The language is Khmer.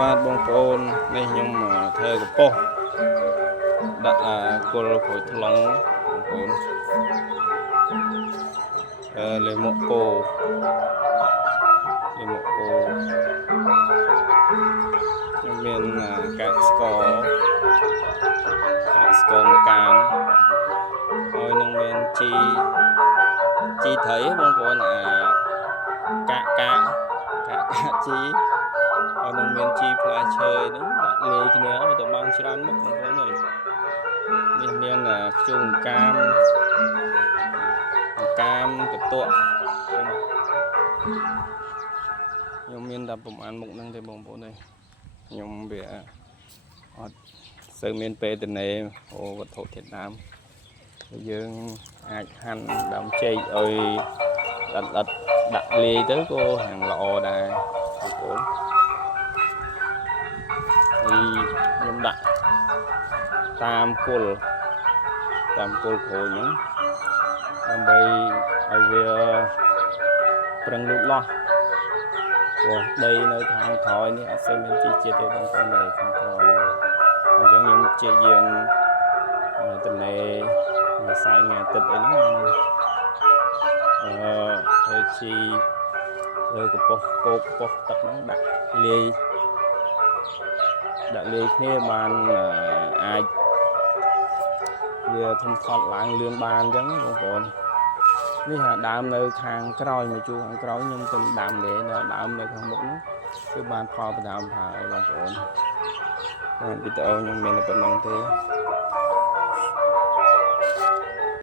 បាទបងប្អូននេះខ្ញុំធ្វើកំប៉ុស្តដាក់គល់ក្រូចថ្លុងបងប្អូនលេមកគោខ្ញុំមានកាកស្ករម្កានហើយនឹងមានជីត្រីបងប្អូនកាកជីហើយនឹងមានជីផ្លែឈើហ្នឹងដាក់លាយគ្នាឲ្យទៅបានច្រើនមុខបងប្អូនអើយនេះមានខ្ជូងកាមកតក់ខ្ញុំមានតែប្រហែលមុខហ្នឹងទេបងប្អូនអើយខ្ញុំវាអត់សូវមានពេលទៅណែវត្ថុធាតុដើមយើងអាចហាន់ដើមចេកឲ្យដិតដាក់លាយទៅក៏ហាងល្អដែរបងប្អូនខ្ញុំដាក់តាមគល់ក្រូចហ្នឹងដើម្បីឲ្យវាប្រឹងលូតលាស់ព្រោះដីនៅខាងក្រោយនេះអត់សូវមានជីជាតិទេបងប្អូននៅខាងក្រោយអញ្ចឹងខ្ញុំព្យាយាមទៅណែមួយផ្សាយថ្ងៃអាទិត្យអីហ្នឹងធ្វើជីលើកំប៉ុស្តគោកកំប៉ុស្តទឹកហ្នឹងដាក់លាយគ្នាបានអាចវាធំធាត់ឡើងលឿនបានអញ្ចឹងបងប្អូននេះដើមនៅខាងក្រោយមួយជួរខាងក្រោយខ្ញុំទៅដាំដែរដើមនៅខាងមុខហ្នឹងគឺបានផលបដាមហើយបងប្អូនវីដេអូខ្ញុំមានតែប៉ុណ្្នឹងទេ